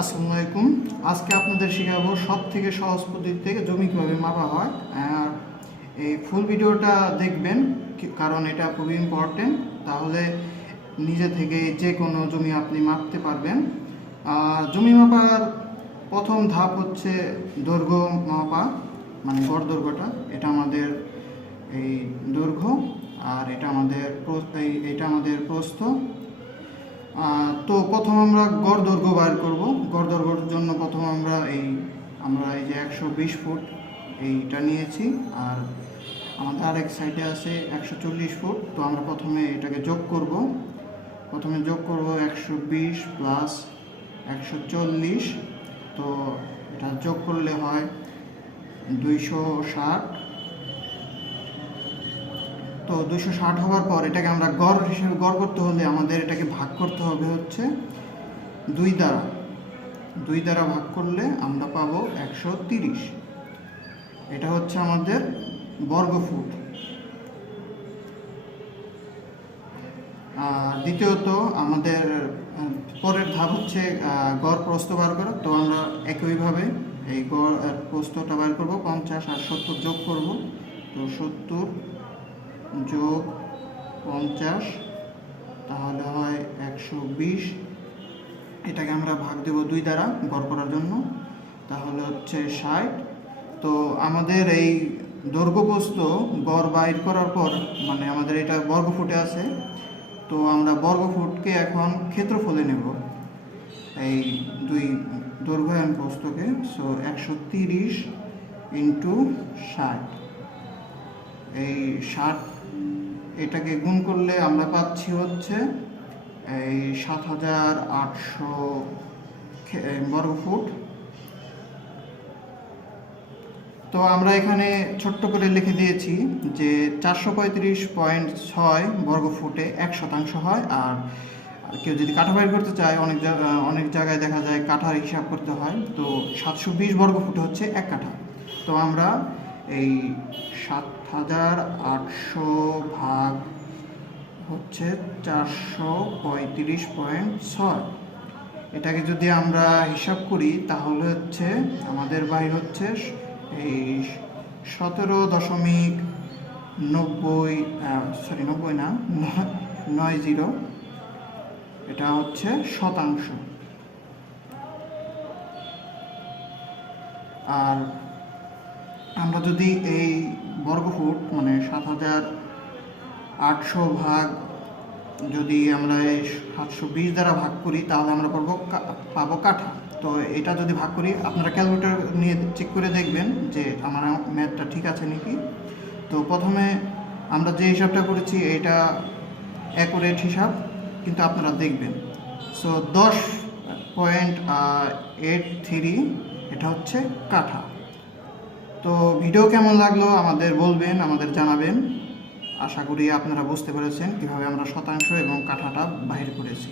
আসসালামু আলাইকুম। আজকে আপনাদের শেখাবো সব থেকে সহজ পদ্ধতি থেকে জমি কীভাবে মাপা হয়। আর এই ফুল ভিডিওটা দেখবেন কারণ এটা খুবই ইম্পর্টেন্ট তাহলে নিজে থেকে যে কোনো জমি আপনি মাপতে পারবেন। আর জমি মাপার প্রথম ধাপ হচ্ছে দৈর্ঘ্য মাপা মানে গড় দৈর্ঘ্যটা। এটা আমাদের এই দৈর্ঘ্য, আর এটা আমাদের এটা আমাদের প্রস্থ। তো প্রথম আমরা গড় দৈর্ঘ্য বার করব। গড় দৈর্ঘ্যের জন্য প্রথম আমরা এই আমরা এই যে একশো বিশ ফুট এইটা নিয়েছি, আর আমাদের আরেক সাইডে আছে একশো চল্লিশ ফুট। তো আমরা প্রথমে এটাকে যোগ করব। প্রথমে যোগ করব একশো বিশ প্লাস একশো চল্লিশ। তো এটা যোগ করলে হয় দুইশো ষাট। তো দুশো ষাট হওয়ার পর এটাকে আমরা গড় হিসেবে, গড় করতে হলে আমাদের এটাকে ভাগ করতে হবে হচ্ছে দুই দ্বারা। দুই দ্বারা ভাগ করলে আমরা পাবো একশো তিরিশ। এটা হচ্ছে আমাদের বর্গ ফুট আর দ্বিতীয়ত আমাদের, পরের ধাপ হচ্ছে গড় প্রস্থ বার করা। তো আমরা একইভাবে এই গড় আর প্রস্থটা বার করব, পঞ্চাশ আর সত্তর যোগ করব। তো সত্তর যোগ পঞ্চাশ, তাহলে হয় একশো বিশ। এটাকে আমরা ভাগ দেব দুই দ্বারা গড় করার জন্য, তাহলে হচ্ছে ষাট। তো আমাদের এই দৈর্ঘ্যপ্রস্থ গড় বাইর করার পর মানে আমাদের এটা বর্গ ফুটে আছে, তো আমরা বর্গ ফুটকে এখন ক্ষেত্রফলে নেব, এই দুই দৈর্ঘ্য এবং প্রস্থকে। সো একশো তিরিশ ইন্টু ষাট। এই ষাট এটাকে গুণ করলে আমরা পাচ্ছি হচ্ছে এই সাত হাজার আটশো বর্গ ফুট। তো আমরা এখানে ছোট্ট করে লিখে দিয়েছি যে চারশো পঁয়ত্রিশ পয়েন্ট ছয় বর্গ ফুটে এক শতাংশ হয় আর কেউ যদি কাঠা বাইর করতে চায়, অনেক অনেক জায়গায় দেখা যায় কাঠার হিসাব করতে হয়। তো সাতশো বিশ বর্গ ফুটে হচ্ছে এক কাঠা। তো আমরা এই সাত হাজার আটশো ভাগ হচ্ছে চারশো পঁয়ত্রিশ পয়েন্ট ছয়। এটাকে যদি আমরা হিসাব করি, তাহলে হচ্ছে আমাদের বাইর হচ্ছে এই সতেরো দশমিক নব্বই সরি নব্বই না, নয় জিরো। এটা হচ্ছে শতাংশ। আর আমরা যদি এই বর্গফুট মানে সাত হাজার আটশো ভাগ যদি আমরা এই সাতশো বিশ দ্বারা ভাগ করি, তাহলে আমরা পাবো পাবো কাঠা। তো এটা যদি ভাগ করি, আপনারা ক্যালকুলেটর নিয়ে চেক করে দেখবেন যে আমার ম্যাথটা ঠিক আছে নাকি। তো প্রথমে আমরা যে হিসাবটা করেছি, এটা অ্যাকুরেট হিসাব, কিন্তু আপনারা দেখবেন। সো দশ পয়েন্ট এইট থ্রি এটা হচ্ছে কাঠা। তো ভিডিও কেমন লাগল আমাদের বলবেন, আমাদের জানাবেন। আশা করি আপনারা বুঝতে পেরেছেন কীভাবে আমরা শতাংশ এবং কাঠাটা বাহির করেছি।